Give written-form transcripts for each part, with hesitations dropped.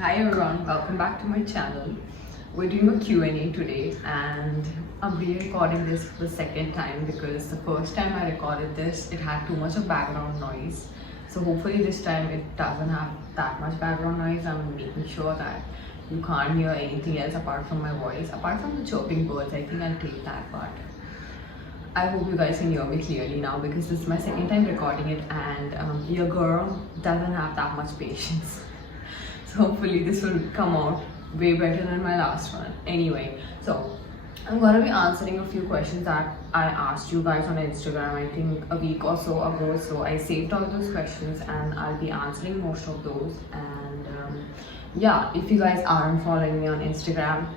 Hi everyone, welcome back to my channel. We're doing a Q&A today and I'm re-recording this for the second time because the first time I recorded this, it had too much of background noise. So hopefully this time it doesn't have that much background noise. I'm making sure that you can't hear anything else apart from my voice. Apart from the chirping birds, I think I'll take that part. I hope you guys can hear me clearly now because this is my second time recording it and your girl doesn't have that much patience. So hopefully this will come out way better than my last one. Anyway, so I'm gonna be answering a few questions that I asked you guys on Instagram, I think a week or so ago. So I saved all those questions and I'll be answering most of those. And yeah, if you guys aren't following me on Instagram,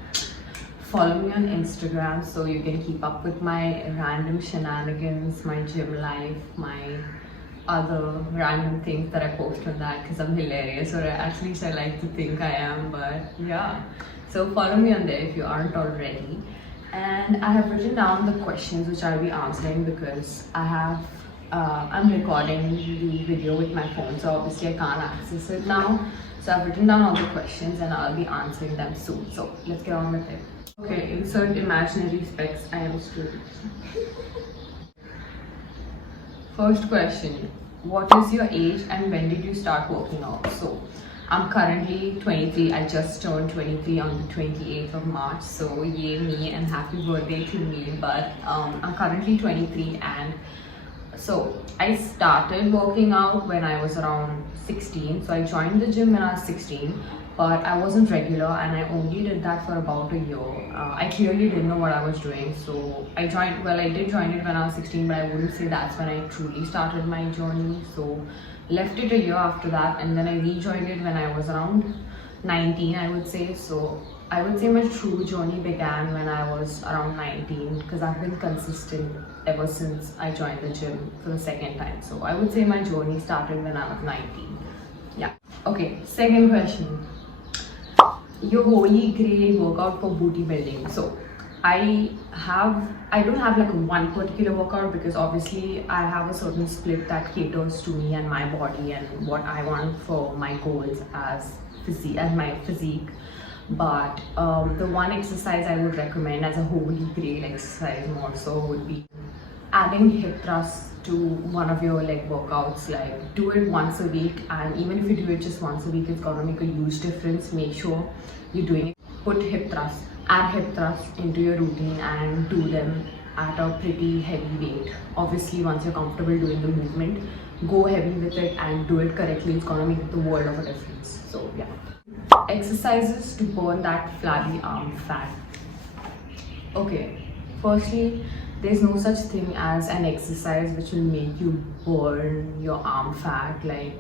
follow me on Instagram so you can keep up with my random shenanigans, my gym life, my other random things that I post on that because I'm hilarious, or at least I like to think I am. But yeah, so follow me on there if you aren't already. And I have written down the questions which I'll be answering because I'm recording the video with my phone, so obviously I can't access it now. So I've written down all the questions and I'll be answering them soon. So let's get on with it. Okay, insert imaginary specs. I am a student. First question, what is your age and when did you start working out? So I'm currently 23. I just turned 23 on the 28th of March. So yay me and happy birthday to me. But I'm currently 23 and so I started working out when I was around 16. So I joined the gym when I was 16. But I wasn't regular and I only did that for about a year. I clearly didn't know what I was doing, so I did join it when I was 16, but I wouldn't say that's when I truly started my journey. So left it a year after that and then I rejoined it when I was around 19, I would say. So I would say my true journey began when I was around 19 because I've been consistent ever since I joined the gym for the second time. So I would say my journey started when I was 19. Yeah. Okay, second question. Your holy grail workout for booty building. So I don't have like one particular workout because obviously I have a certain split that caters to me and my body and what I want for my goals as my physique. But the one exercise I would recommend as a holy grail exercise more so would be adding hip thrusts to one of your leg workouts. Like do it once a week, and even if you do it just once a week, it's gonna make a huge difference. Make sure you're doing it. Put hip thrusts, add hip thrusts into your routine and do them at a pretty heavy weight. Obviously once you're comfortable doing the movement, go heavy with it and do it correctly. It's gonna make the world of a difference. So yeah, exercises to burn that flabby arm fat. Okay, firstly, there's no such thing as an exercise which will make you burn your arm fat. Like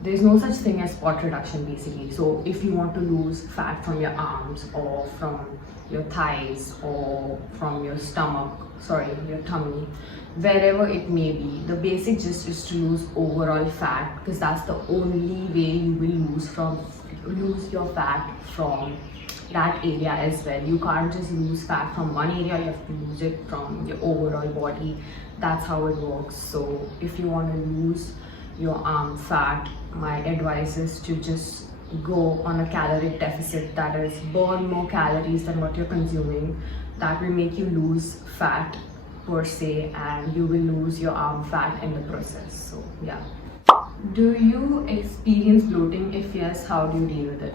there's no such thing as spot reduction basically. So if you want to lose fat from your arms or from your thighs or from your your tummy, wherever it may be, the basic gist is to lose overall fat because that's the only way you will lose your fat from that area as well. You can't just lose fat from one area, you have to lose it from your overall body. That's how it works. So if you want to lose your arm fat, my advice is to just go on a caloric deficit, that is burn more calories than what you're consuming. That will make you lose fat per se and you will lose your arm fat in the process. So yeah. Do you experience bloating? If yes, how do you deal with it?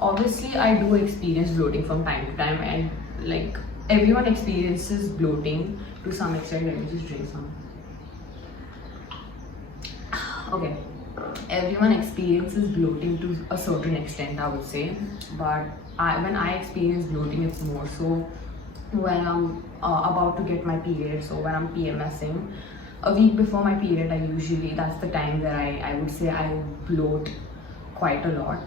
Obviously I do experience bloating from time to time, and like everyone experiences bloating to some extent. Let me just drink some. Okay, everyone experiences bloating to a certain extent, I would say, but when I experience bloating, it's more so when I'm about to get my period. So when I'm PMSing, a week before my period, that's the time that I would say I bloat quite a lot.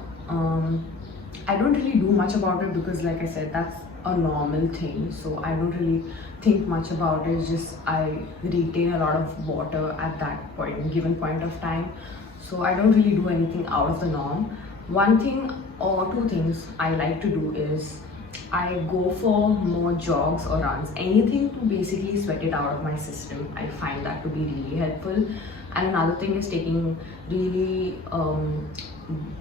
I don't really do much about it because like I said, that's a normal thing, so I don't really think much about it. It's just I retain a lot of water at that given point of time, so I don't really do anything out of the norm. One thing or two things I like to do is I go for more jogs or runs, anything to basically sweat it out of my system. I find that to be really helpful. And another thing is taking really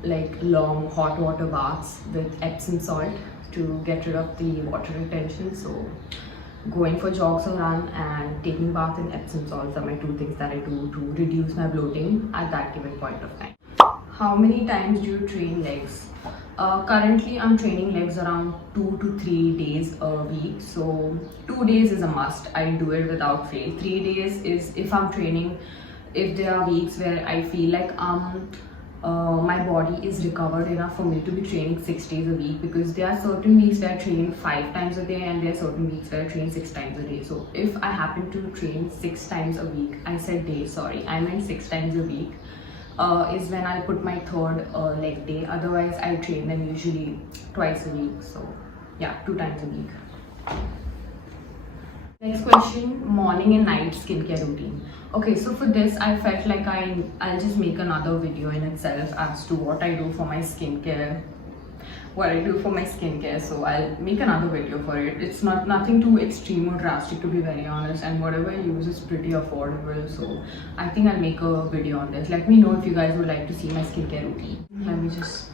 like long hot water baths with Epsom salt to get rid of the water retention. So going for jogs or run and taking bath in Epsom salts are my two things that I do to reduce my bloating at that given point of time. How many times do you train legs? Currently I'm training legs around 2 to 3 days a week. So 2 days is a must. I do it without fail. 3 days is if I'm training, if there are weeks where I feel like my body is recovered enough for me to be training 6 days a week, because there are certain weeks where I train 5 times a day and there are certain weeks where I train 6 times a day. So if I happen to train 6 times a week, I said day, sorry, I meant 6 times a week, is when I put my third leg day. Otherwise I train them usually twice a week. So yeah, 2 times a week. Next question, morning and night skincare routine. Okay, so for this I felt like I'll just make another video in itself as to what I do for my skincare. So I'll make another video for it. It's nothing too extreme or drastic, to be very honest, and whatever I use is pretty affordable. So I think I'll make a video on this. Let me know if you guys would like to see my skincare routine. Let me just...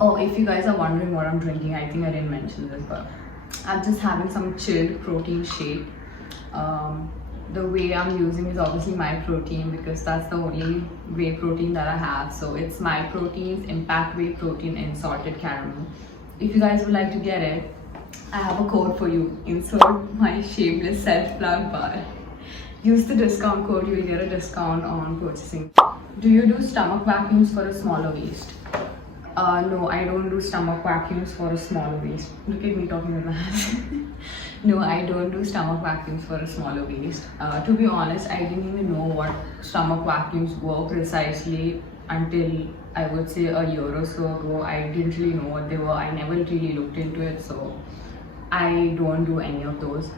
Oh, if you guys are wondering what I'm drinking, I think I didn't mention this, but I'm just having some chilled protein shake. The whey I'm using is obviously Myprotein, because that's the only whey protein that I have. So it's Myprotein's Impact Whey Protein in salted caramel. If you guys would like to get it, I have a code for you. Insert my shameless self-plug bar. Use the discount code, you will get a discount on purchasing. Do you do stomach vacuums for a smaller waist? No, I don't do stomach vacuums for a smaller waist. Look at me talking with my hands. No, I don't do stomach vacuums for a smaller waist. To be honest, I didn't even know what stomach vacuums were precisely until I would say a year or so ago. I didn't really know what they were. I never really looked into it, so I don't do any of those.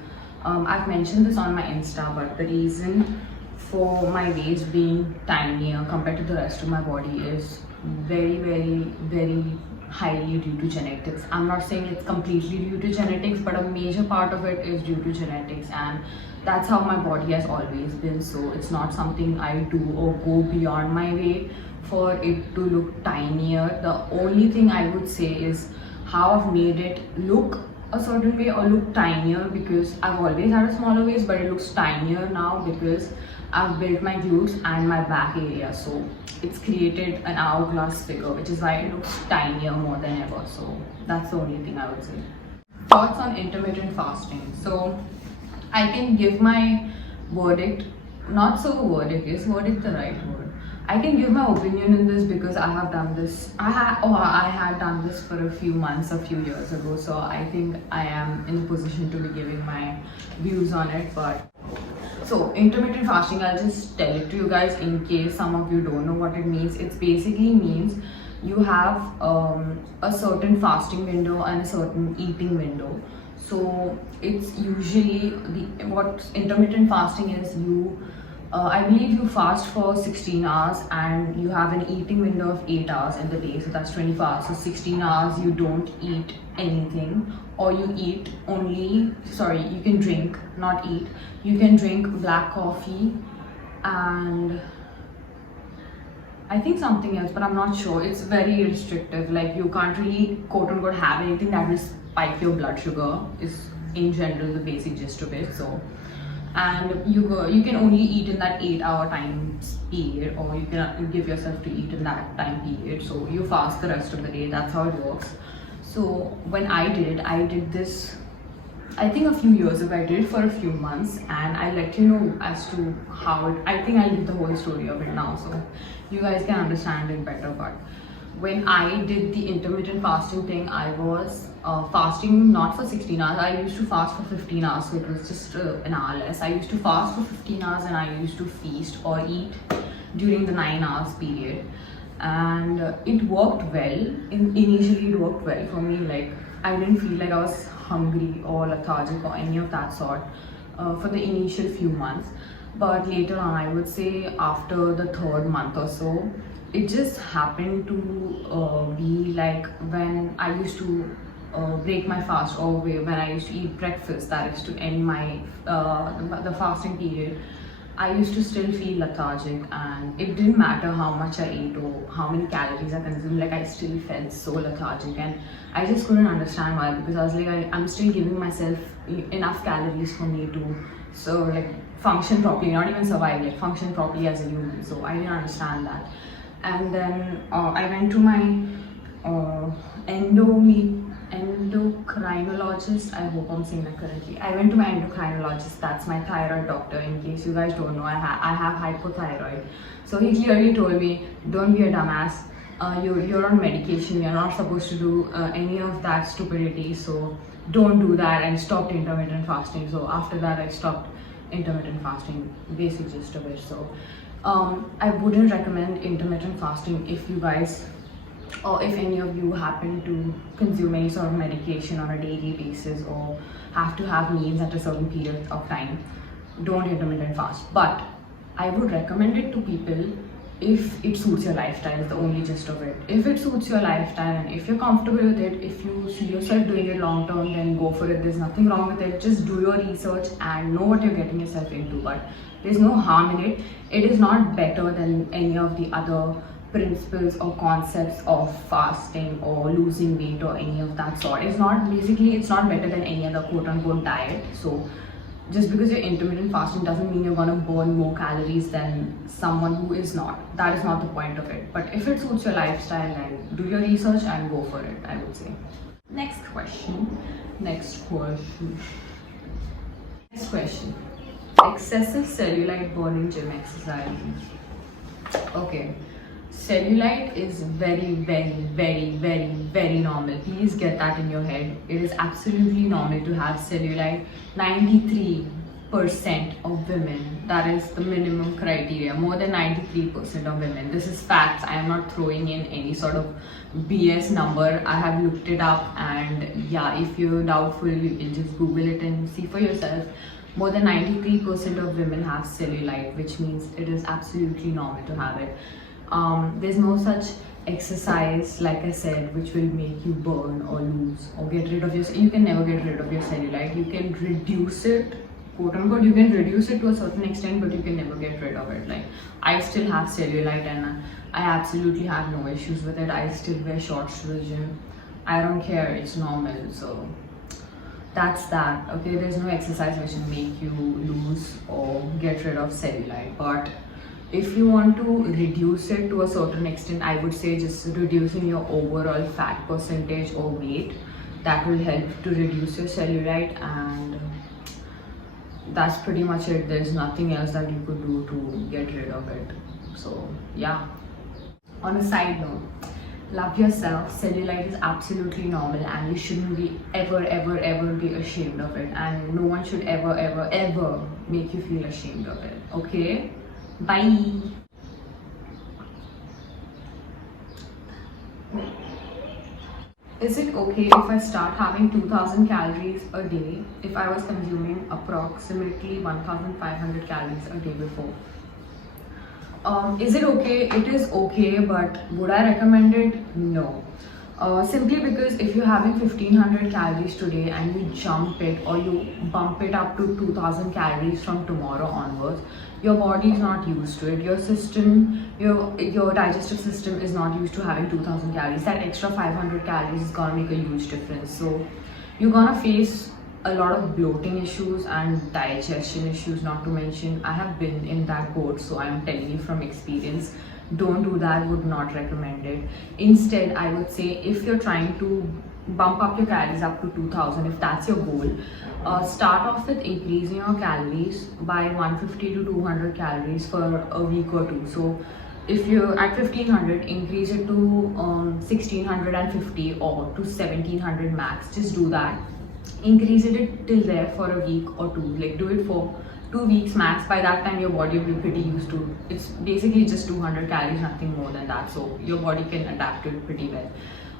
I've mentioned this on my Insta, but the reason for my waist being tinier compared to the rest of my body is very highly due to genetics. I'm not saying it's completely due to genetics, but a major part of it is due to genetics, and that's how my body has always been. So it's not something I do or go beyond my way for it to look tinier. The only thing I would say is how I've made it look a certain way or look tinier, because I've always had a smaller waist, but it looks tinier now because I've built my glutes and my back area. So it's created an hourglass figure, which is why it looks tinier more than ever. So that's the only thing I would say. Thoughts on intermittent fasting. So I can give my verdict, not so verdict, is verdict the right word? I can give my opinion in this because I have done this. I had done this for a few months, a few years ago. So I think I am in a position to be giving my views on it. But so intermittent fasting, I'll just tell it to you guys in case some of you don't know what it means. It basically means you have a certain fasting window and a certain eating window. So it's usually what intermittent fasting is, I believe you fast for 16 hours and you have an eating window of 8 hours in the day, so that's 24 hours. So 16 hours you don't eat anything, or you eat only, sorry, you can drink, not eat. You can drink black coffee and I think something else, but I'm not sure. It's very restrictive. Like you can't really quote unquote have anything that will spike your blood sugar, is in general the basic gist of it. So, and you can only eat in that 8 hour time period, or you can give yourself to eat in that time period. So you fast the rest of the day. That's how it works. So when I did this, I think a few years ago. I did it for a few months, and I'll let you know as to how it, I think I'll give the whole story of it now so you guys can understand it better. But when I did the intermittent fasting thing, I was fasting not for 16 hours. I used to fast for 15 hours, so it was just an hour less. I used to fast for 15 hours and I used to feast or eat during the 9 hours period, and it worked well. Initially it worked well for me. Like I didn't feel like I was hungry or lethargic or any of that sort for the initial few months. But later on, I would say after the third month or so, it just happened to be like when I used to break my fast, or when I used to eat breakfast, that is to end my the fasting period. I used to still feel lethargic, and it didn't matter how much I ate or how many calories I consumed, like I still felt so lethargic, and I just couldn't understand why, because I was like, I'm still giving myself enough calories for me to like function properly, not even survive, like function properly as a human. So I didn't understand that. And then I went to my endocrinologist. I hope I'm saying that correctly. I went to my endocrinologist. That's my thyroid doctor. In case you guys don't know, I have hypothyroid. So he clearly told me, don't be a dumbass. You're on medication. You're not supposed to do any of that stupidity. So don't do that, and stopped intermittent fasting. So after that, I stopped intermittent fasting. Basic gist of it. So I wouldn't recommend intermittent fasting if you guys, or if any of you happen to consume any sort of medication on a daily basis, or have to have meals at a certain period of time. Don't intermittent fast. But I would recommend it to people if it suits your lifestyle, is the only gist of it. If it suits your lifestyle and if you're comfortable with it, if you see yourself doing it long term, then go for it. There's nothing wrong with it. Just do your research and know what you're getting yourself into. But there's no harm in it. It is not better than any of the other principles or concepts of fasting or losing weight or any of that sort. It's not better than any other quote unquote diet. So just because you're intermittent fasting doesn't mean you're going to burn more calories than someone who is not. That is not the point of it. But if it suits your lifestyle, then do your research and go for it, I would say. Next question. Excessive cellulite burning gym exercise. Okay. Cellulite is very, very, very, very, very normal. Please get that in your head. It is absolutely normal to have cellulite. 93% of women, that is the minimum criteria. More than 93% of women. This is facts. I am not throwing in any sort of BS number. I have looked it up, and yeah, if you're doubtful, you can just Google it and see for yourself. More than 93% of women have cellulite, which means it is absolutely normal to have it. There's no such exercise, like I said, which will make you burn or lose or get rid of your. You can never get rid of your cellulite. You can reduce it, quote unquote. You can reduce it to a certain extent, but you can never get rid of it. Like, I still have cellulite, and I absolutely have no issues with it. I still wear shorts to the gym. I don't care. It's normal. So that's that. Okay, there's no exercise which will make you lose or get rid of cellulite, but if you want to reduce it to a certain extent, I would say just reducing your overall fat percentage or weight. That will help to reduce your cellulite, and that's pretty much it. There's nothing else that you could do to get rid of it. So yeah. On a side note, love yourself. Cellulite is absolutely normal, and you shouldn't be ever be ashamed of it, and no one should ever make you feel ashamed of it. Okay? Bye. Is it okay if I start having 2000 calories a day if I was consuming approximately 1500 calories a day before? Is it okay? It is okay, but would I recommend it? No. Simply because if you're having 1500 calories today and you jump it or you bump it up to 2000 calories from tomorrow onwards, your body is not used to it. Your system, your digestive system is not used to having 2000 calories. That extra 500 calories is gonna make a huge difference. So you're gonna face a lot of bloating issues and digestion issues, not to mention I have been in that boat, so I'm telling you from experience. Don't do that, would not recommend it. Instead, I would say if you're trying to bump up your calories up to 2000, if that's your goal, start off with increasing your calories by 150 to 200 calories for a week or two. So if you're at 1500, increase it to 1650 or to 1700 max. Just do that. Increase it till there for a week or two. Like, do it for 2 weeks max. By that time your body will be pretty used to it. It's basically just 200 calories, nothing more than that, so your body can adapt to it pretty well.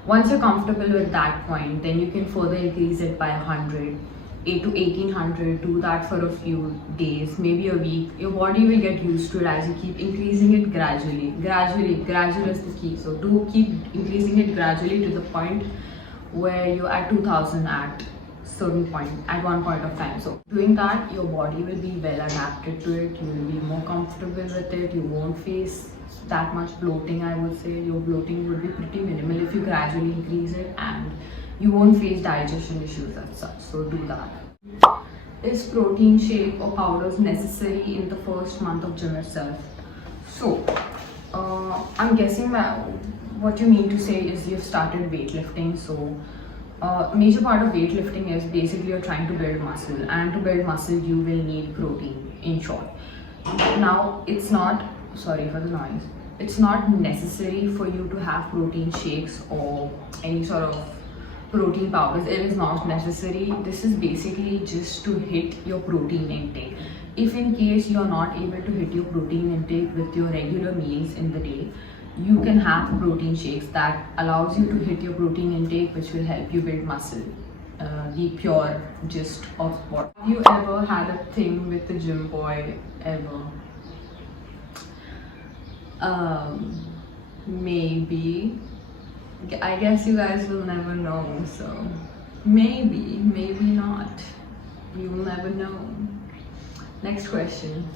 Once you're comfortable with that point, then you can further increase it by 100, 8 to 1800, do that for a few days, maybe a week. Your body will get used to it as you keep increasing it gradually. Gradual is the key. So do keep increasing it gradually to the point where you're at 2000 at certain point, at one point of time. So doing that, your body will be well adapted to it. You will be more comfortable with it. You won't face that much bloating. I would say your bloating would be pretty minimal if you gradually increase it, and you won't face digestion issues as such. So do that. Is protein shake or powders necessary in the first month of gym itself? So I'm guessing that what you mean to say is you've started weightlifting. So major part of weightlifting is basically you're trying to build muscle, and to build muscle you will need protein, in short. Now it's not, sorry for the noise, it's not necessary for you to have protein shakes or any sort of protein powders. It is not necessary. This is basically just to hit your protein intake. If in case you're not able to hit your protein intake with your regular meals in the day, you can have protein shakes that allows you to hit your protein intake, which will help you build muscle. The pure gist of what. Have you ever had a thing with the gym boy? Ever? Maybe. I guess you guys will never know, so maybe not. You will never know. Next question.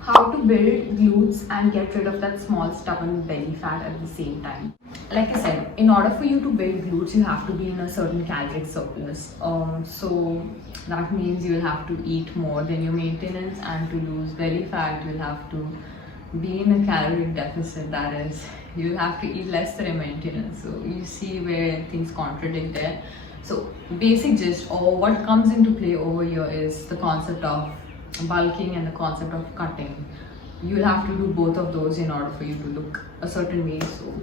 How to build glutes and get rid of that small stubborn belly fat at the same time? Like I said, in order for you to build glutes, you have to be in a certain caloric surplus. So that means you'll have to eat more than your maintenance, and to lose belly fat, you'll have to be in a caloric deficit. That is, you'll have to eat less than your maintenance. So you see where things contradict there. So basic gist, or what comes into play over here, is the concept of bulking and the concept of cutting. You'll have to do both of those in order for you to look a certain way. So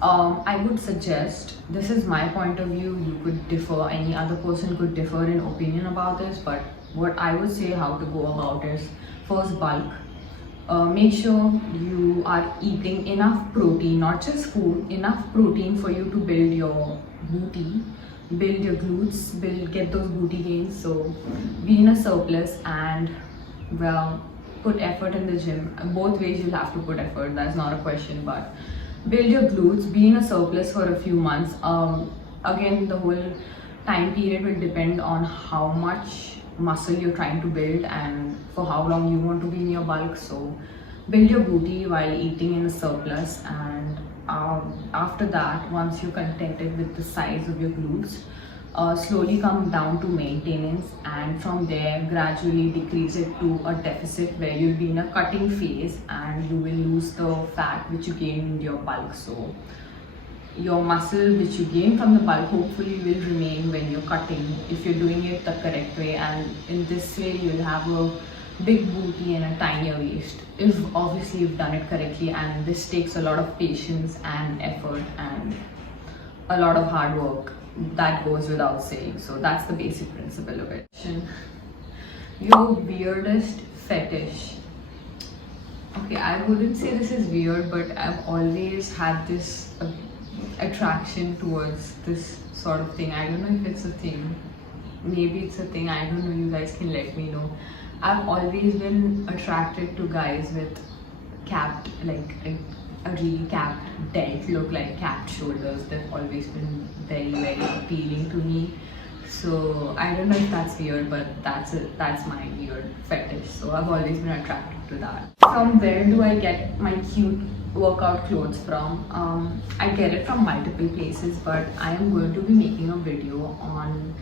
I would suggest, this is my point of view, you could differ, any other person could differ in opinion about this, but what I would say how to go about is, first, bulk. Make sure you are eating enough protein, not just food, enough protein for you to build your booty, build your glutes, get those booty gains. So be in a surplus and, well, put effort in the gym. Both ways you'll have to put effort, that's not a question, but build your glutes, be in a surplus for a few months. Again, the whole time period will depend on how much muscle you're trying to build and for how long you want to be in your bulk. So build your booty while eating in a surplus, and after that, once you're contented with the size of your glutes, slowly come down to maintenance, and from there gradually decrease it to a deficit where you'll be in a cutting phase and you will lose the fat which you gained in your bulk. So your muscle which you gain from the bulk hopefully will remain when you're cutting, if you're doing it the correct way, and in this way you'll have a big booty and a tinier waist, if obviously you've done it correctly. And this takes a lot of patience and effort and a lot of hard work, that goes without saying. So that's the basic principle of it. Your weirdest fetish? Okay, I wouldn't say this is weird, but I've always had this attraction towards this sort of thing. I don't know if it's a thing, maybe it's a thing, I don't know, you guys can let me know. I've always been attracted to guys with capped, like a really capped delt look, like capped shoulders. They've always been very appealing to me. So I don't know if that's weird, but that's my weird fetish. So I've always been attracted to that. From where do I get my cute workout clothes from? I get it from multiple places, but I am going to be making a video on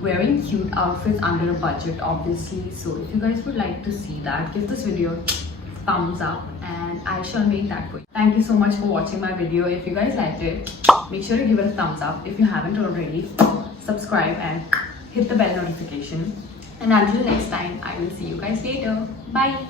wearing cute outfits under a budget, obviously. So if you guys would like to see that, give this video a thumbs up and I shall make that for you. Thank you so much for watching my video. If you guys liked it, make sure to give it a thumbs up. If you haven't already, subscribe and hit the bell notification. And until next time, I will see you guys later. Bye.